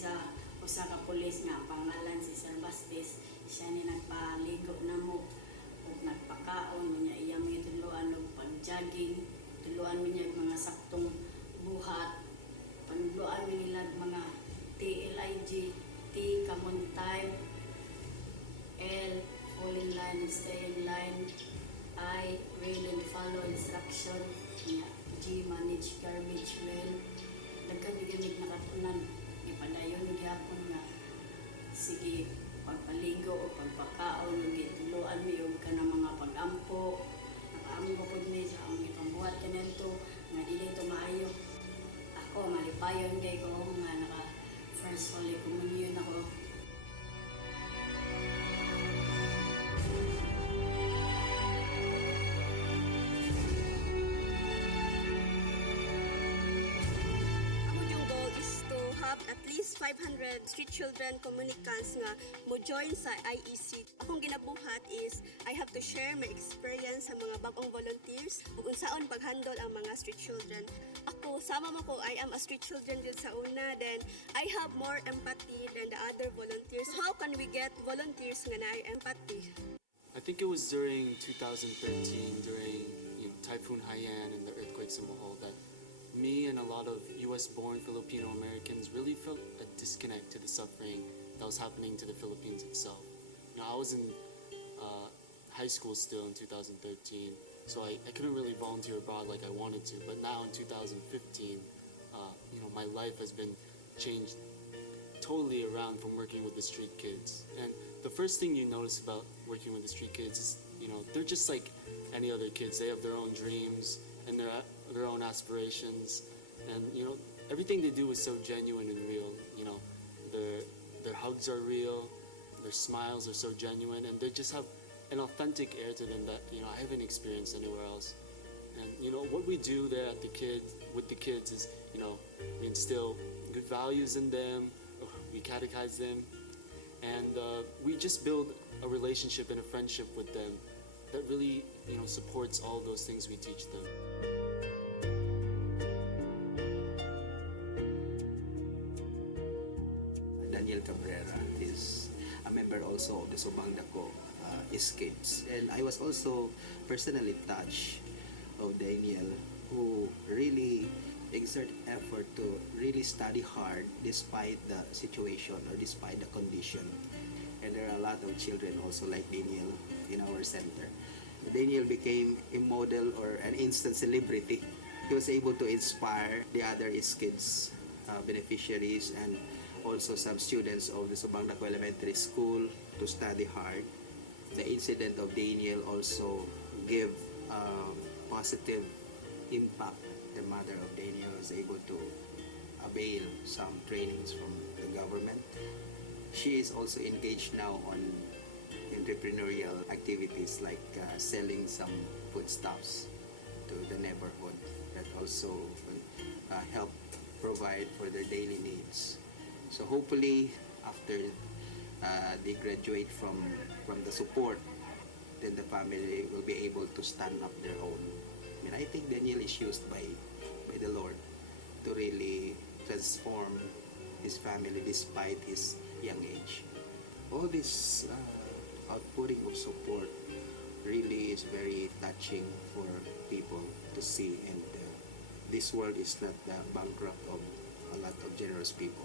sa usa ka pulis nga pangalan si Sir Bastis, siya ni nagpaligo namo ug nagpakaon niya iya mga tuluan og pag-jogging, tuluan niya mga saktong buhat, panuluan nila mga TLIG, T, common time, L, fall in line and stay in line, I, read and follow instruction, G, manage garbage well. Nagkamigamig na katunan, ipadayon gyapon nga sige pagpaligo o pagpakaon ng gituluan mi og kana mga pag-ampo, nakaamgo pod mi sa among ipambuhat kanento nga dili to maayo. Ako malipayon kay ko nga naka first Holy Communion ako. At least 500 street children communicants nga mo join sa IEC. Akong ginabuhat is I have to share my experience sa mga bagong volunteers ug unsaon paghandle ang mga street children. Ako sama mo ko, I am a street children dito sa una, then I have more empathy than the other volunteers. So how can we get volunteers nga na empathy? I think it was during 2013 during Typhoon Haiyan and the earthquakes in Bohol that me and a lot of US-born Filipino Americans really felt a disconnect to the suffering that was happening to the Philippines itself. I was in high school still in 2013, so I couldn't really volunteer abroad like I wanted to. But now in 2015, my life has been changed totally around from working with the street kids. And the first thing you notice about working with the street kids is, they're just like any other kids. They have their own dreams and their own aspirations, and everything they do is so genuine and real. Their hugs are real, their smiles are so genuine, and they just have an authentic air to them that I haven't experienced anywhere else. And what we do there with the kids is we instill good values in them, we catechize them, and we just build a relationship and a friendship with them that really supports all those things we teach them. Daniel Cabrera is a member also of the Subang Dako Escapes, and I was also personally touched of Daniel, who really exert effort to really study hard despite the situation or despite the condition. And there are a lot of children also like Daniel in our center. Daniel became a model or an instant celebrity. He was able to inspire the other kids, beneficiaries, and also some students of the Subang Dako Elementary School to study hard. The incident of Daniel also gave positive impact. The mother of Daniel was able to avail some trainings from the government. She is also engaged now on entrepreneurial activities like selling some foodstuffs to the neighborhood that also help provide for their daily needs. So hopefully after they graduate from the support, then the family will be able to stand up their own. I think Daniel is used by the Lord to really transform his family despite his young age. All this outpouring of support really is very touching for people to see, and this world is not bankrupt of a lot of generous people.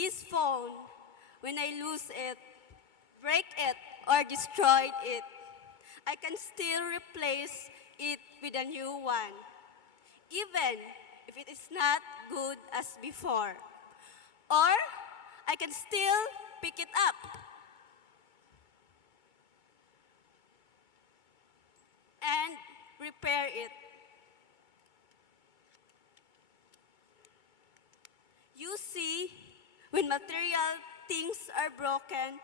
This phone, when I lose it, break it, or destroy it, I can still replace it with a new one, even if it is not good as before. Or I can still pick it up and repair it. You see, when material things are broken,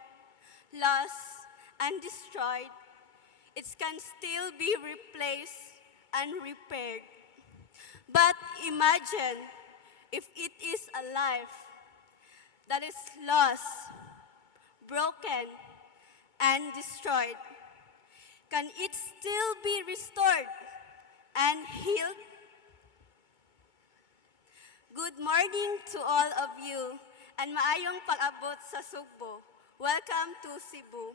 lost, and destroyed, it can still be replaced and repaired. But imagine if it is a life that is lost, broken, and destroyed. Can it still be restored and healed? Good morning to all of you and maayong pag-abot sa Cebu. Welcome to Cebu.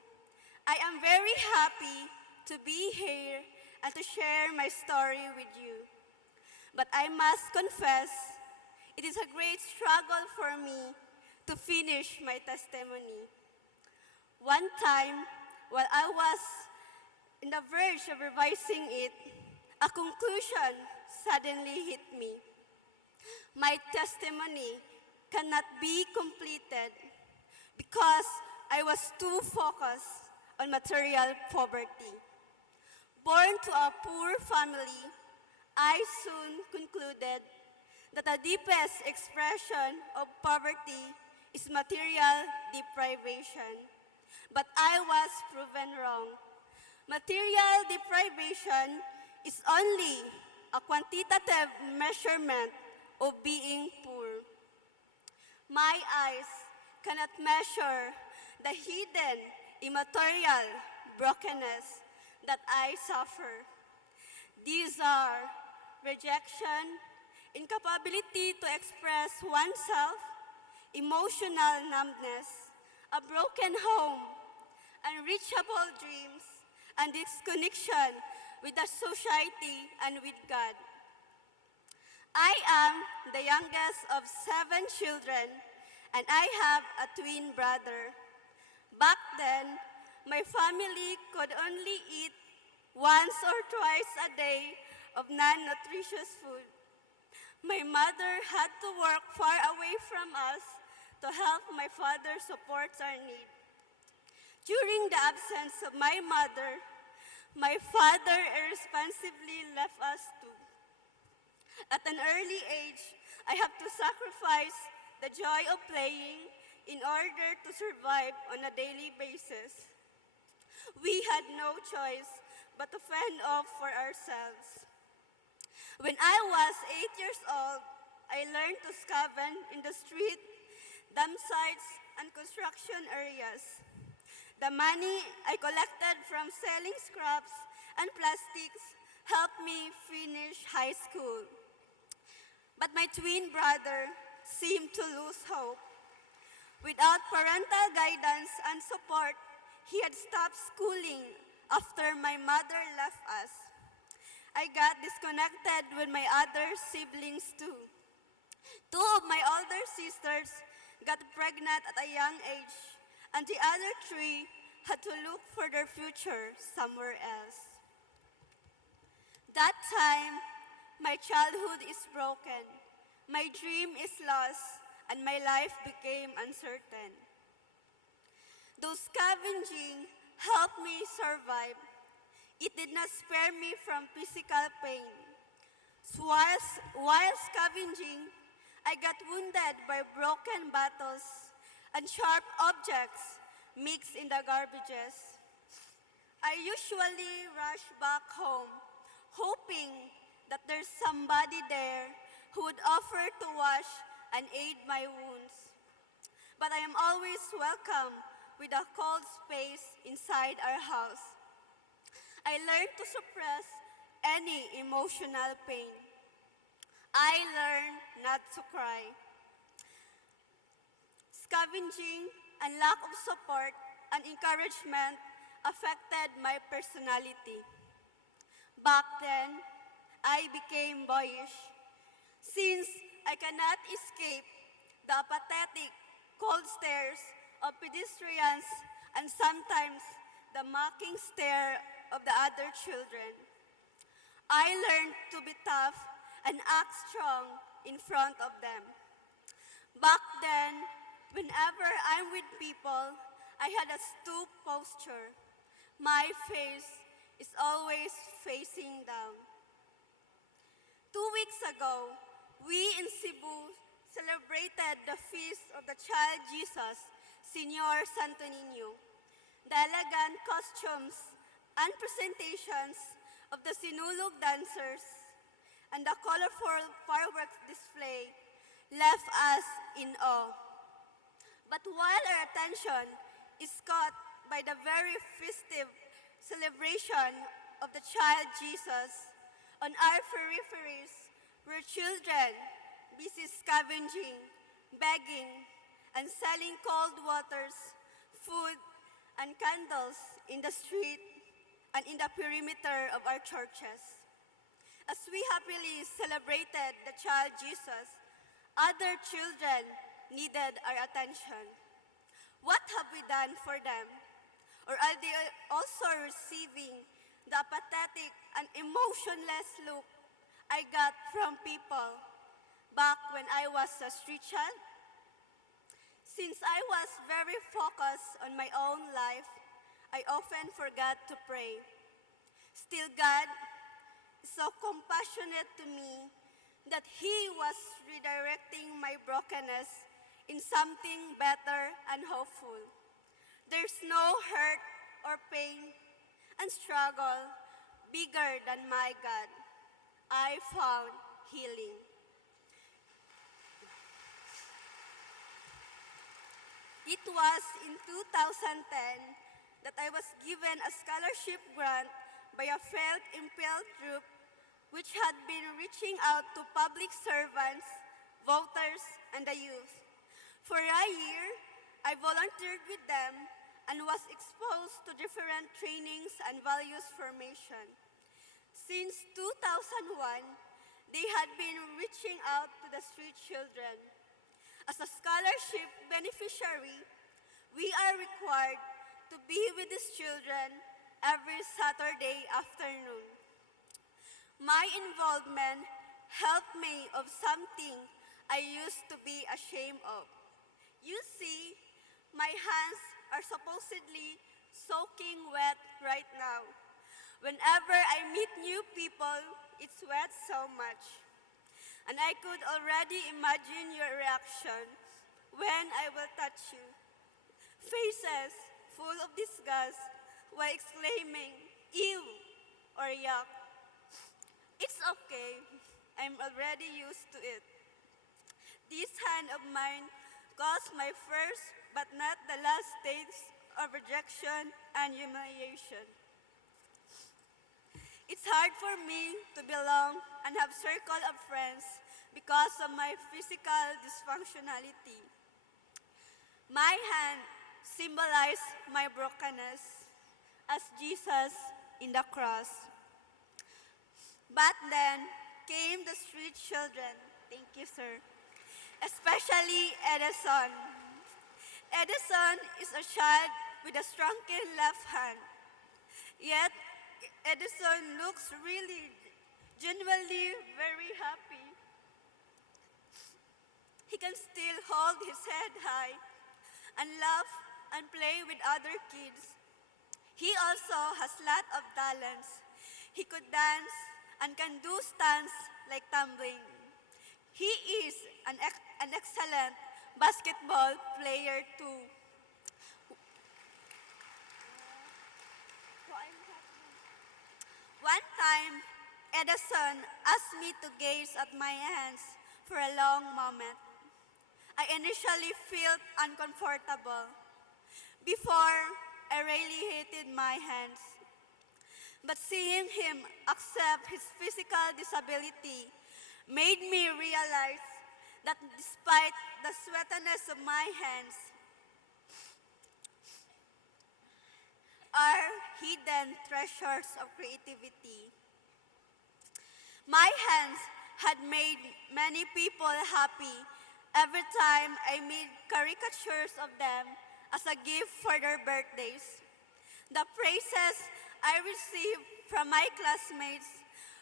I am very happy to be here and to share my story with you. But I must confess, it is a great struggle for me to finish my testimony. One time, while I was in the verge of revising it, a conclusion suddenly hit me. My testimony cannot be completed because I was too focused on material poverty. Born to a poor family, I soon concluded that the deepest expression of poverty is material deprivation. But I was proven wrong. Material deprivation is only a quantitative measurement of being poor. My eyes cannot measure the hidden immaterial brokenness that I suffer. These are rejection, incapability to express oneself, emotional numbness, a broken home, unreachable dreams, and disconnection with the society and with God. I am the youngest of 7 children, and I have a twin brother. Back then, my family could only eat once or twice a day of non-nutritious food. My mother had to work far away from us to help my father support our need. During the absence of my mother, my father irresponsibly left us too. At an early age, I have to sacrifice the joy of playing in order to survive on a daily basis. We had no choice but to fend off for ourselves. When I was 8 years old, I learned to scavenge in the street, dump sites, and construction areas. The money I collected from selling scraps and plastics helped me finish high school. But my twin brother seemed to lose hope. Without parental guidance and support, he had stopped schooling after my mother left us. I got disconnected with my other siblings too. 2 of my older sisters got pregnant at a young age, and the other 3 had to look for their future somewhere else. That time, my childhood is broken, my dream is lost, and my life became uncertain. Though scavenging helped me survive, it did not spare me from physical pain. So while scavenging, I got wounded by broken bottles and sharp objects mixed in the garbages. I usually rush back home, hoping that there's somebody there who would offer to wash and aid my wounds. But I am always welcome with a cold space inside our house. I learned to suppress any emotional pain. I learned not to cry. Scavenging and lack of support and encouragement affected my personality. Back then, I became boyish. Since I cannot escape the apathetic, cold stares of pedestrians, and sometimes the mocking stare of the other children. I learned to be tough and act strong in front of them. Back then, whenever I'm with people, I had a stoop posture. My face is always facing down. 2 weeks ago, we in Cebu celebrated the feast of the Child Jesus, Señor Santo Niño. The elegant costumes and presentations of the sinulog dancers and the colorful fireworks display left us in awe. But while our attention is caught by the very festive celebration of the child Jesus, on our peripheries were children busy scavenging, begging, and selling cold waters, food, and candles in the street and in the perimeter of our churches. As we happily celebrated the child Jesus, other children needed our attention. What have we done for them? Or are they also receiving the apathetic and emotionless look I got from people back when I was a street child? Since I was very focused on my own life, I often forgot to pray. Still, God is so compassionate to me that He was redirecting my brokenness in something better and hopeful. There's no hurt or pain and struggle bigger than my God. I found healing. It was in 2010 that I was given a scholarship grant by a Felt Impelled group which had been reaching out to public servants, voters, and the youth. For a year, I volunteered with them and was exposed to different trainings and values formation. Since 2001, they had been reaching out to the street children. As a scholarship beneficiary, we are required to be with these children every Saturday afternoon. My involvement helped me of something I used to be ashamed of. You see, my hands are supposedly soaking wet right now. Whenever I meet new people, it's wet so much. And I could already imagine your reaction when I will touch you. Faces full of disgust while exclaiming, ew, or yuck. It's okay, I'm already used to it. This hand of mine caused my first but not the last taste of rejection and humiliation. It's hard for me to belong and have a circle of friends because of my physical dysfunctionality. My hand symbolized my brokenness as Jesus in the cross. But then came the street children. Thank you, sir. Especially Edison. Edison is a child with a shrunken left hand. Yet, Edison looks really, genuinely very happy. He can still hold his head high and laugh and play with other kids. He also has a lot of talents. He could dance and can do stunts like tumbling. He is an excellent basketball player too. One time, Edison asked me to gaze at my hands for a long moment. I initially felt uncomfortable. Before, I really hated my hands. But seeing him accept his physical disability made me realize that despite the sweatiness of my hands, are hidden treasures of creativity. My hands had made many people happy Every time I made caricatures of them as a gift for their birthdays. The praises I received from my classmates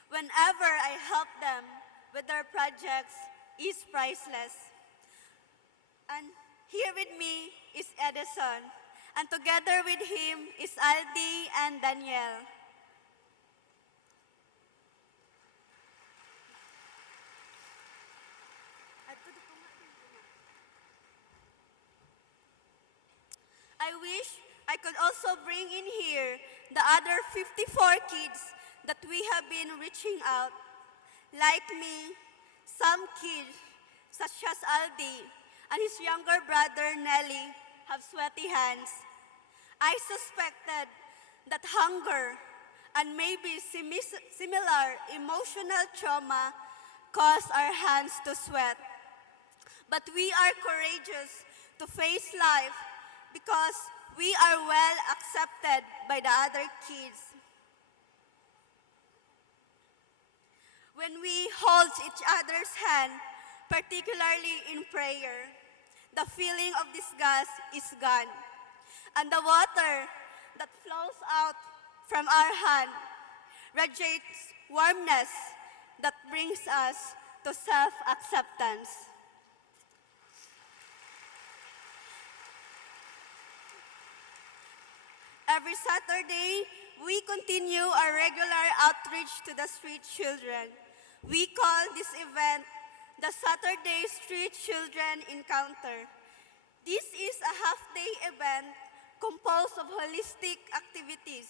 whenever I help them with their projects is priceless. And here with me is Edison, and together with him is Aldi and Danielle. I wish I could also bring in here the other 54 kids that we have been reaching out. Like me, some kids, such as Aldi and his younger brother Nelly, have sweaty hands. I suspected that hunger and maybe similar emotional trauma cause our hands to sweat. But we are courageous to face life because we are well accepted by the other kids. When we hold each other's hand, particularly in prayer, the feeling of disgust is gone, and the water that flows out from our hand radiates warmness that brings us to self-acceptance. Every Saturday, we continue our regular outreach to the street children. We call this event the Saturday Street Children Encounter. This is a half-day event composed of holistic activities,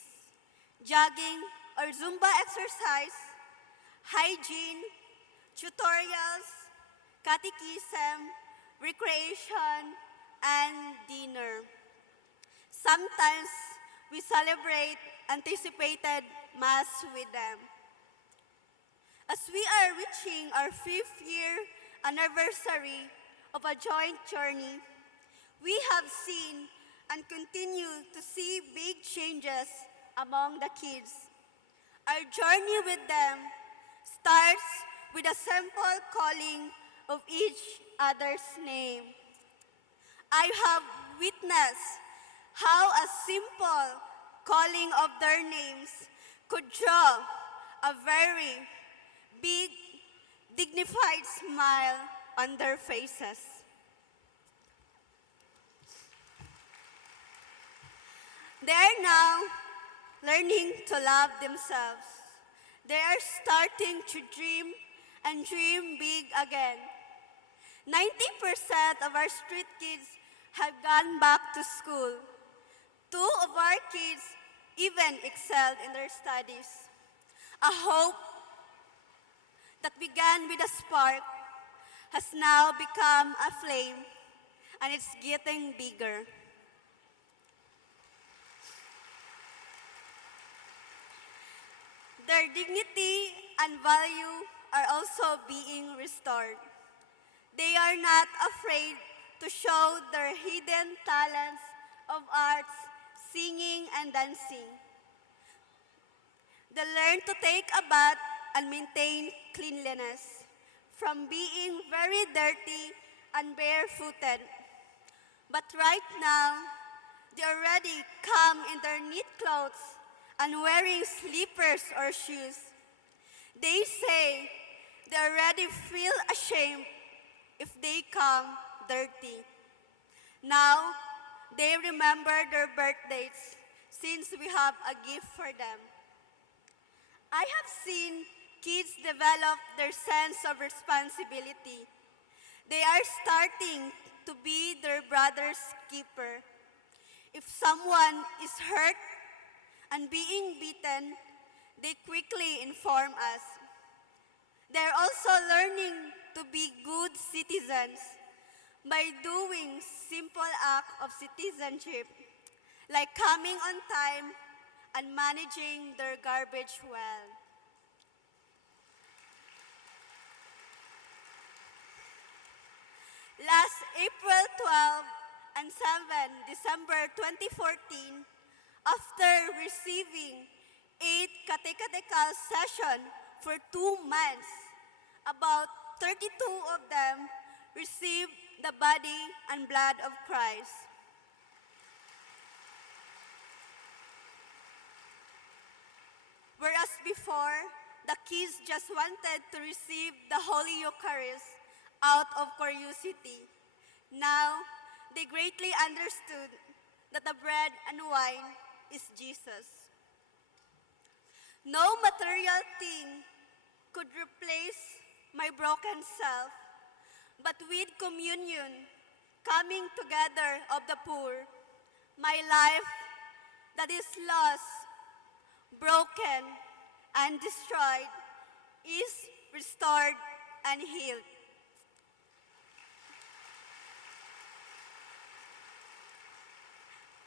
jogging or Zumba exercise, hygiene, tutorials, catechism, recreation, and dinner. Sometimes we celebrate anticipated Mass with them. As we are reaching our 5th year anniversary of a joint journey, we have seen and continue to see big changes among the kids. Our journey with them starts with a simple calling of each other's name. I have witnessed how a simple calling of their names could draw a very big, dignified smile on their faces. They are now learning to love themselves. They are starting to dream and dream big again. 90% of our street kids have gone back to school. 2 of our kids even excelled in their studies. A hope that began with a spark has now become a flame, and it's getting bigger. Their dignity and value are also being restored. They are not afraid to show their hidden talents of arts, singing, and dancing. They learn to take a bath and maintain cleanliness from being very dirty and barefooted. But right now, they already come in their neat clothes and wearing slippers or shoes. They say they already feel ashamed if they come dirty. Now, they remember their birthdays since we have a gift for them. I have seen kids develop their sense of responsibility. They are starting to be their brother's keeper. If someone is hurt and being beaten, they quickly inform us. They are also learning to be good citizens by doing simple acts of citizenship, like coming on time and managing their garbage well. Last April 12 and 7 December 2014, after receiving 8 catechetical sessions for 2 months, about 32 of them receive the body and blood of Christ. Whereas before, the kids just wanted to receive the Holy Eucharist out of curiosity. Now, they greatly understood that the bread and wine is Jesus. No material thing could replace my broken self, but with communion, coming together of the poor, my life that is lost, broken, and destroyed is restored and healed.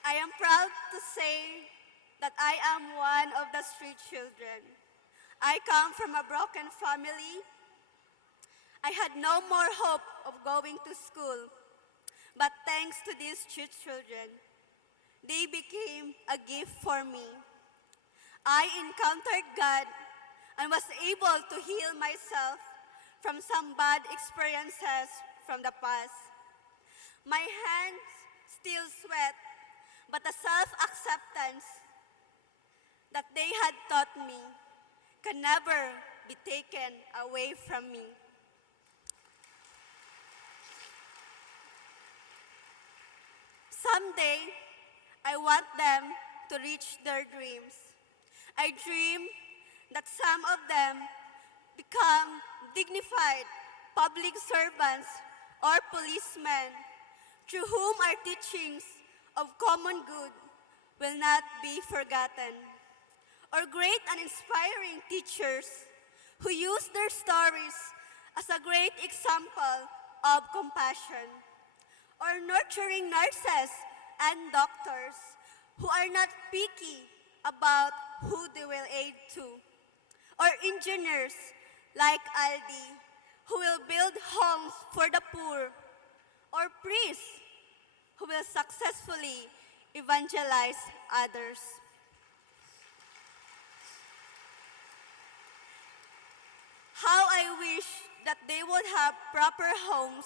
I am proud to say that I am one of the street children. I come from a broken family. I had no more hope of going to school, but thanks to these street children, they became a gift for me. I encountered God and was able to heal myself from some bad experiences from the past. My hands still sweat, but the self-acceptance that they had taught me can never be taken away from me. Someday, I want them to reach their dreams. I dream that some of them become dignified public servants or policemen through whom our teachings of common good will not be forgotten. Or great and inspiring teachers who use their stories as a great example of compassion. Or nurturing nurses and doctors who are not picky about who they will aid to. Or engineers like Aldi who will build homes for the poor. Or priests who will successfully evangelize others. How I wish that they would have proper homes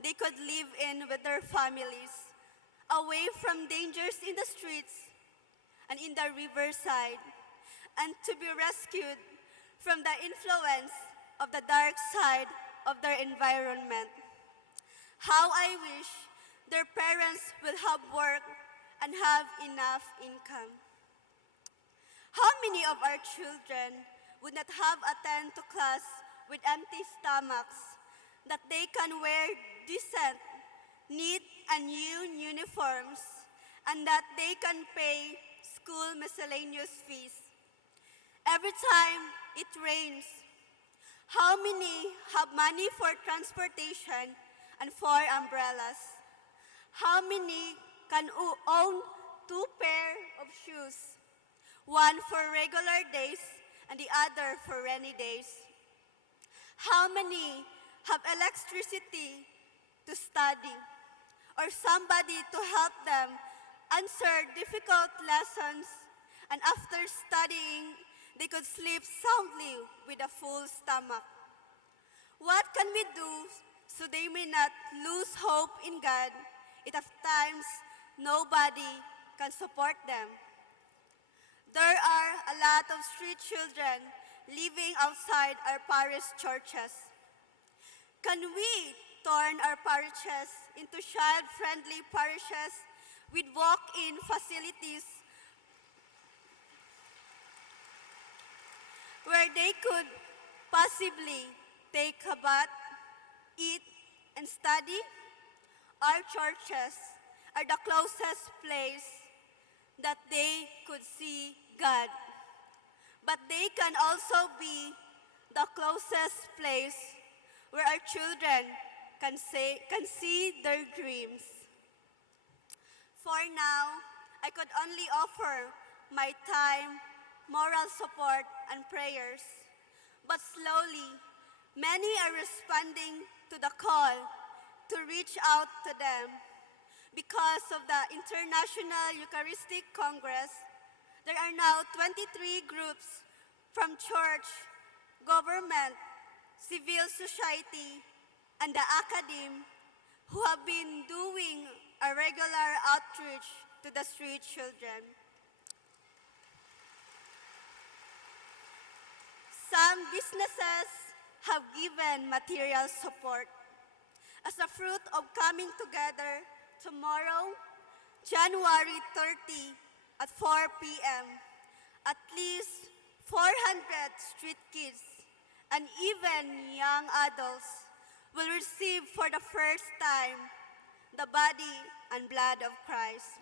they could live in with their families, away from dangers in the streets and in the riverside, and to be rescued from the influence of the dark side of their environment. How I wish their parents will have work and have enough income. How many of our children would not have attend to class with empty stomachs, that they can wear decent, neat, and new uniforms, and that they can pay school miscellaneous fees? Every time it rains, how many have money for transportation and for umbrellas? How many can own 2 pair of shoes, one for regular days and the other for rainy days? How many have electricity to study, or somebody to help them answer difficult lessons, and after studying, they could sleep soundly with a full stomach? What can we do so they may not lose hope in God if at times nobody can support them? There are a lot of street children living outside our parish churches. Can we turn our parishes into child-friendly parishes with walk-in facilities where they could possibly take a bath, eat, and study? Our churches are the closest place that they could see God. But they can also be the closest place where our children can see their dreams. For now, I could only offer my time, moral support, and prayers. But slowly, many are responding to the call to reach out to them. Because of the International Eucharistic Congress, there are now 23 groups from church, government, civil society, and the academe who have been doing a regular outreach to the street children. Some businesses have given material support. As a fruit of coming together tomorrow, January 30 at 4 p.m., at least 400 street kids and even young adults will receive for the first time the body and blood of Christ.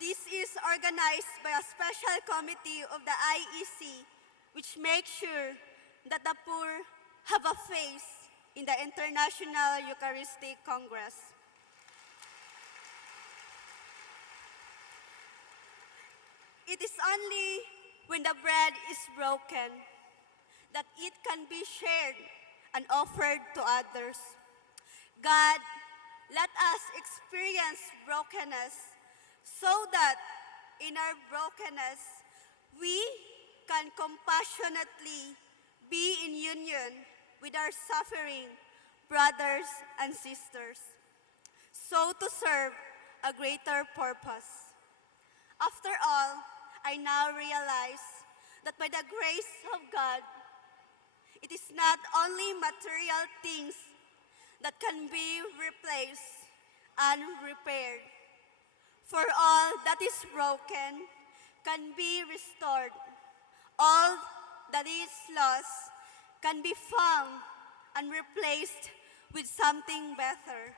This is organized by a special committee of the IEC, which makes sure that the poor have a face in the International Eucharistic Congress. It is only when the bread is broken that it can be shared and offered to others. God, let us experience brokenness so that in our brokenness, we can compassionately be in union with our suffering brothers and sisters, so to serve a greater purpose. After all, I now realize that by the grace of God, it is not only material things that can be replaced and repaired. For all that is broken can be restored. All that is lost can be found and replaced with something better.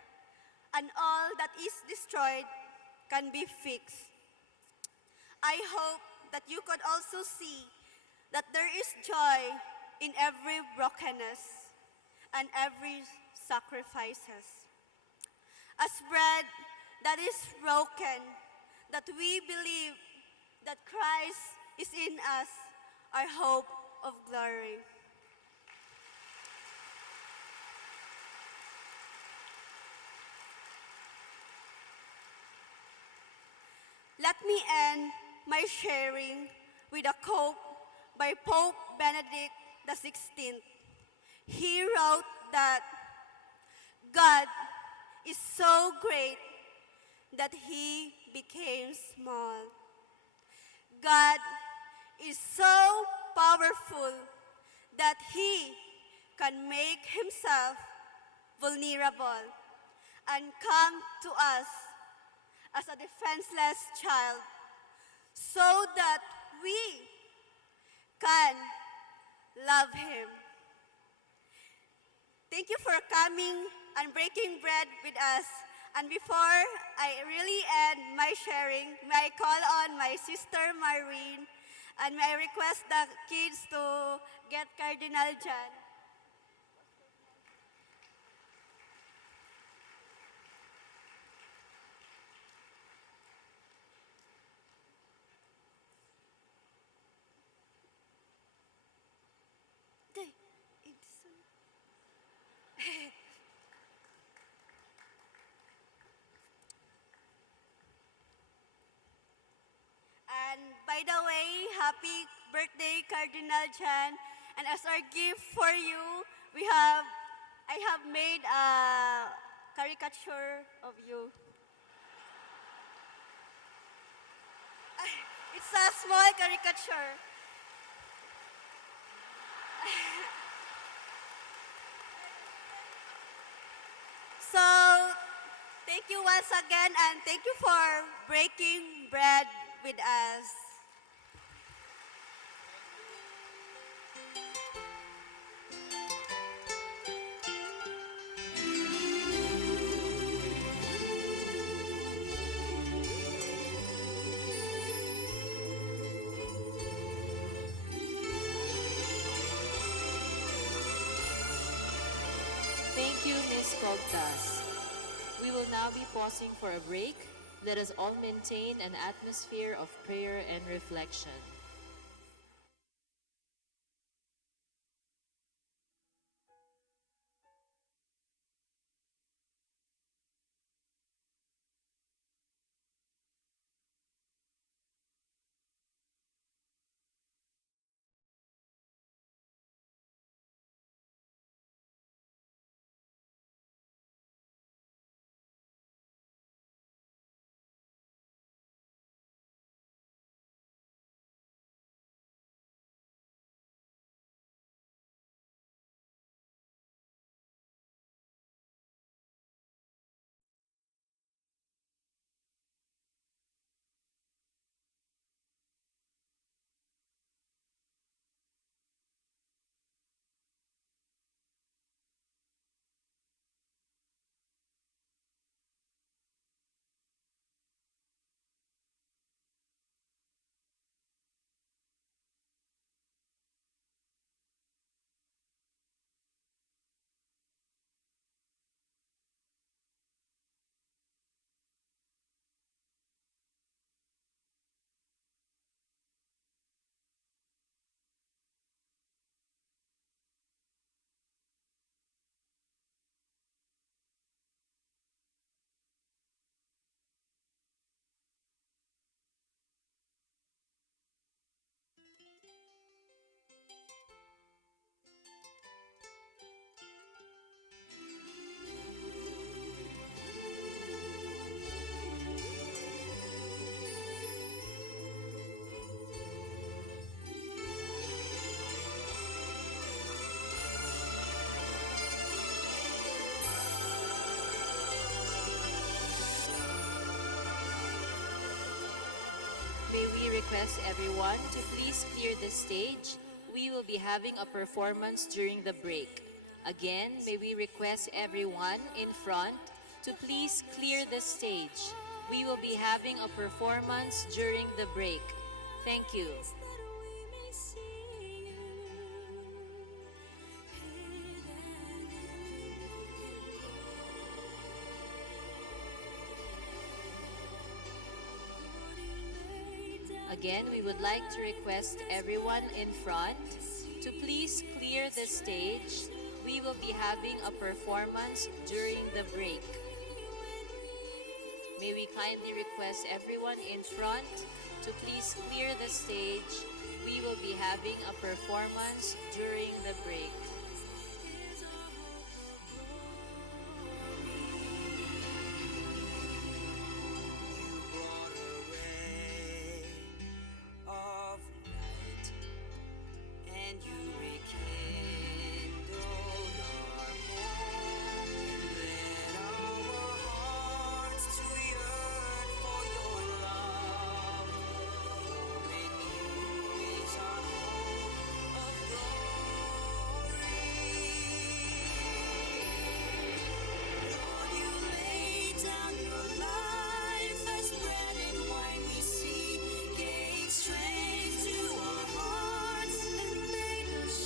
And all that is destroyed can be fixed. I hope that you could also see that there is joy in every brokenness and every sacrifices. As bread that is broken, that we believe that Christ is in us, our hope of glory. Let me end my sharing with a quote by Pope Benedict XVI. He wrote that God is so great that he became small. God is so powerful that he can make himself vulnerable and come to us as a defenseless child so that we can love him. Thank you for coming and breaking bread with us. And before I really end my sharing, may I call on my sister Maureen and may I request the kids to get Cardinal John. And by the way, happy birthday, Cardinal Chan. And as our gift for you, I have made a caricature of you. It's a small caricature. So, thank you once again and thank you for breaking bread with us. Thank you, Ms. Cogtas. We will now be pausing for a break. Let us all maintain an atmosphere of prayer and reflection. everyone to please clear the stage. We will be having a performance during the break. Again, may we request everyone in front to please clear the stage. We will be having a performance during the break. Thank you. Again, we would like to request everyone in front to please clear the stage. We will be having a performance during the break. May we kindly request everyone in front to please clear the stage. We will be having a performance during the break. Of light, and you rekindled our home, and led our hearts to yearn for your love. For in you is our hope of glory. Lord, you laid down your life as bread and wine we see, gave strength to our hearts and made us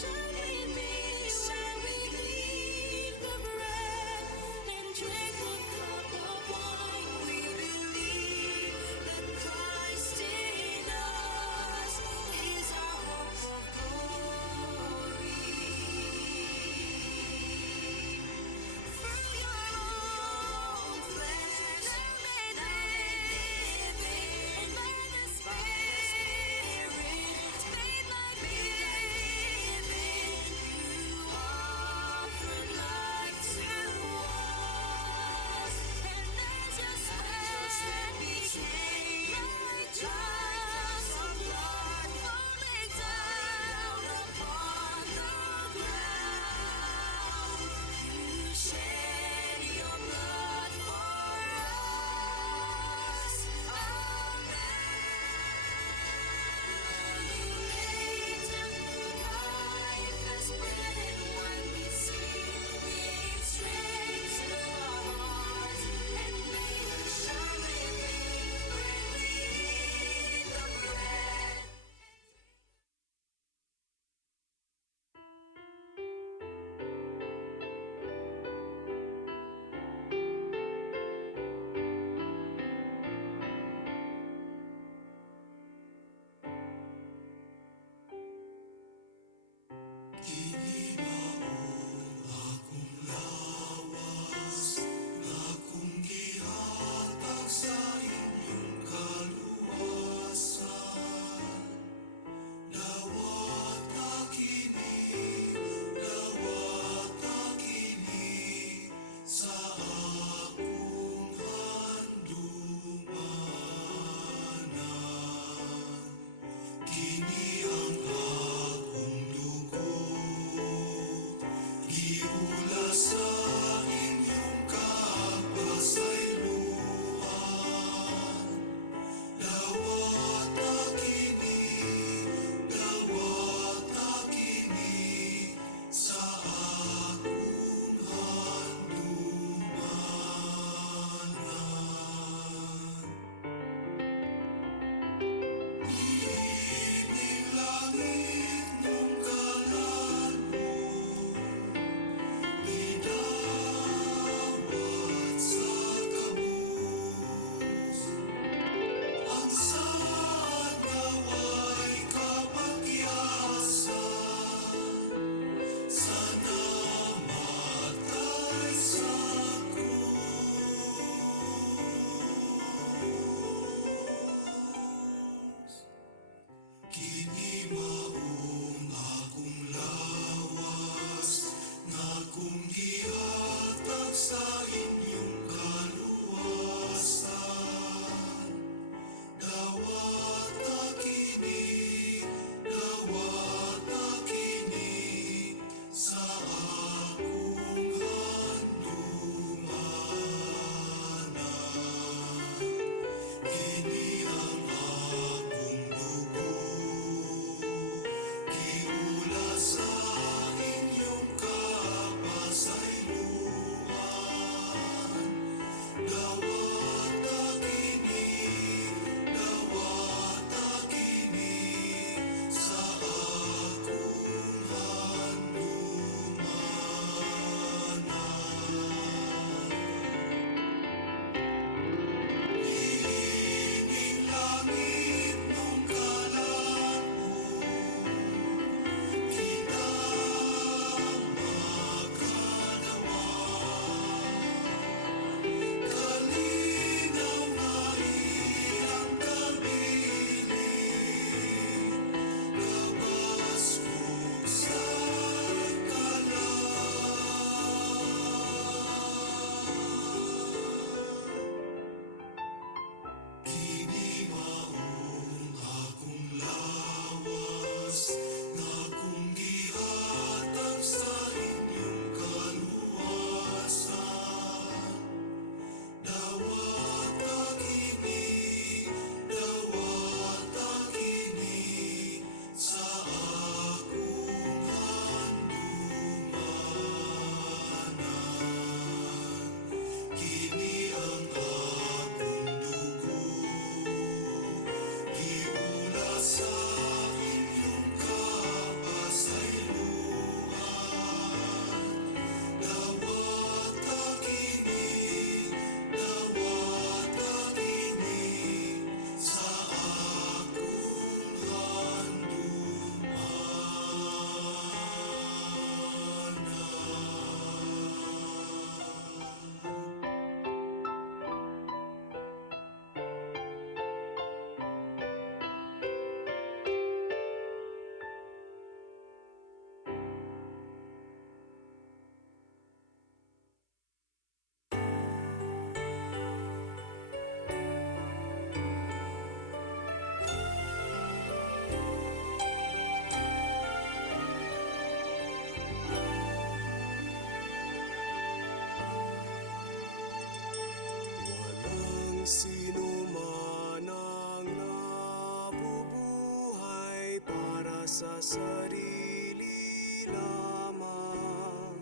sa sarili lamang.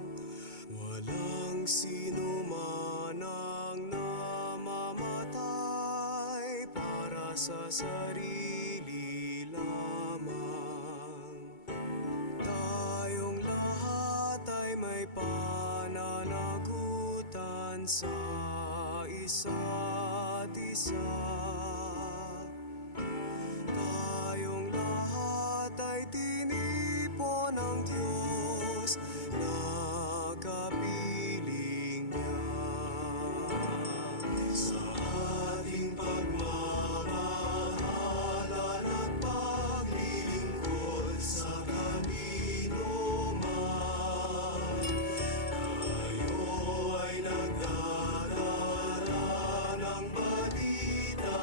Walang sino man ang namamatay para sa sarili lamang. Tayong lahat ay may pananagutan sa isa't isa. Tayong lahat ay tinipon ng Diyos na kapiling niya. Sa ating pagmamahalan at paglilingkod sa kanino man, tayo ay nagdadala ng balita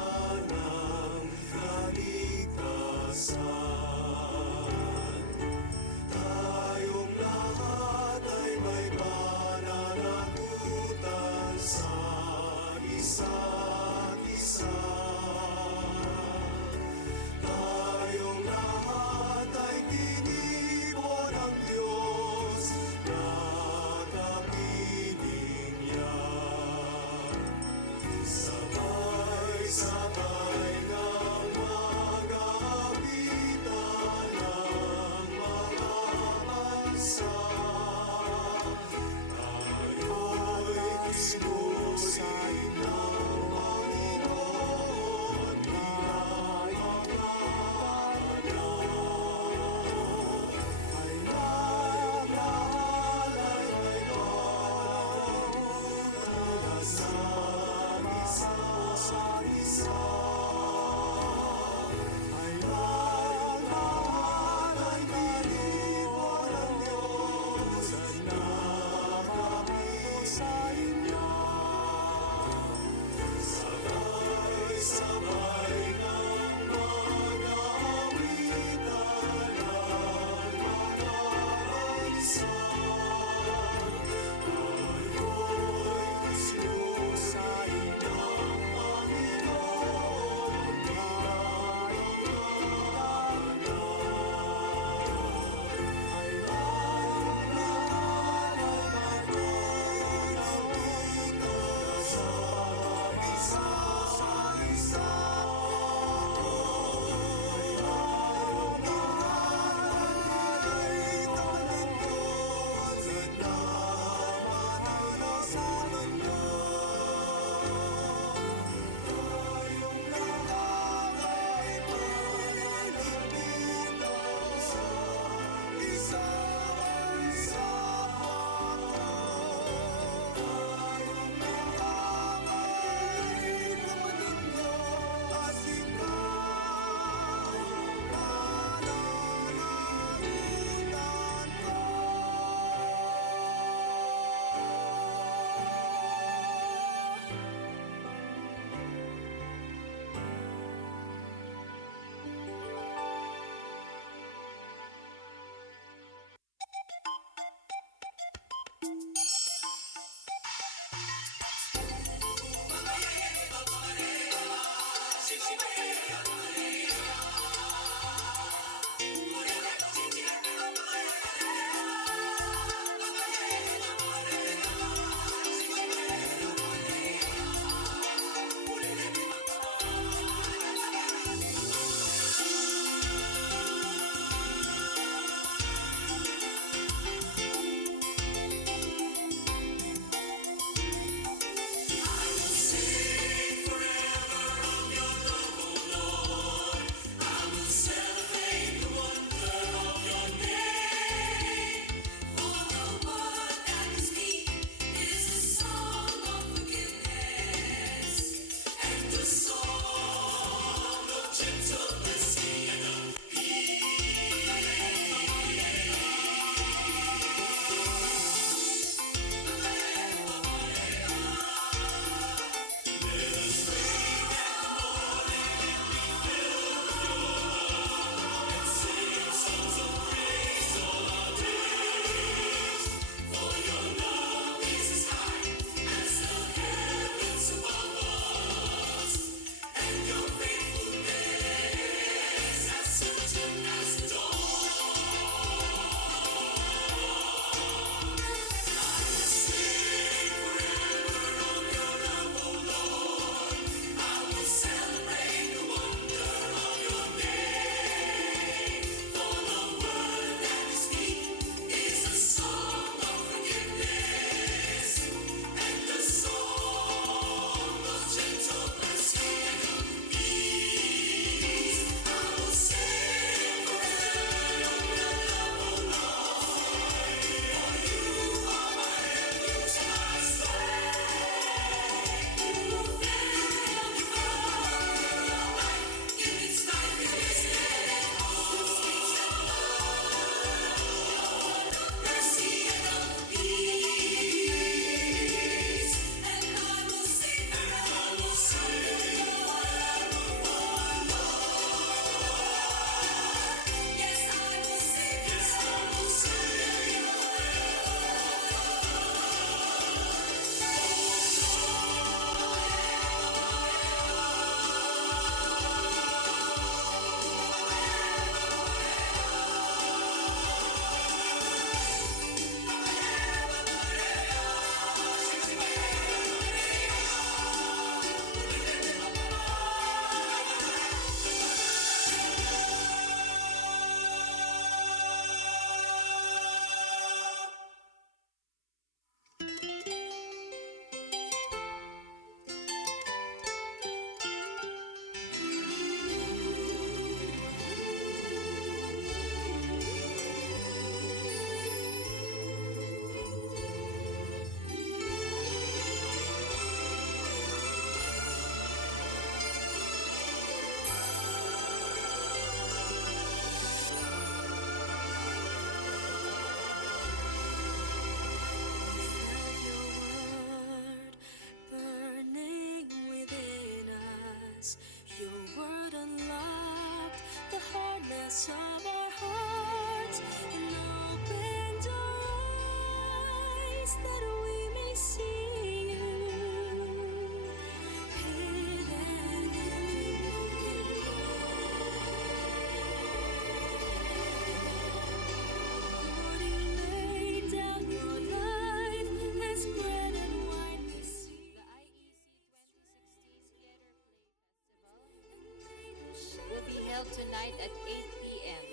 held tonight at 8 p.m.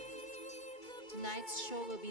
Tonight's show will be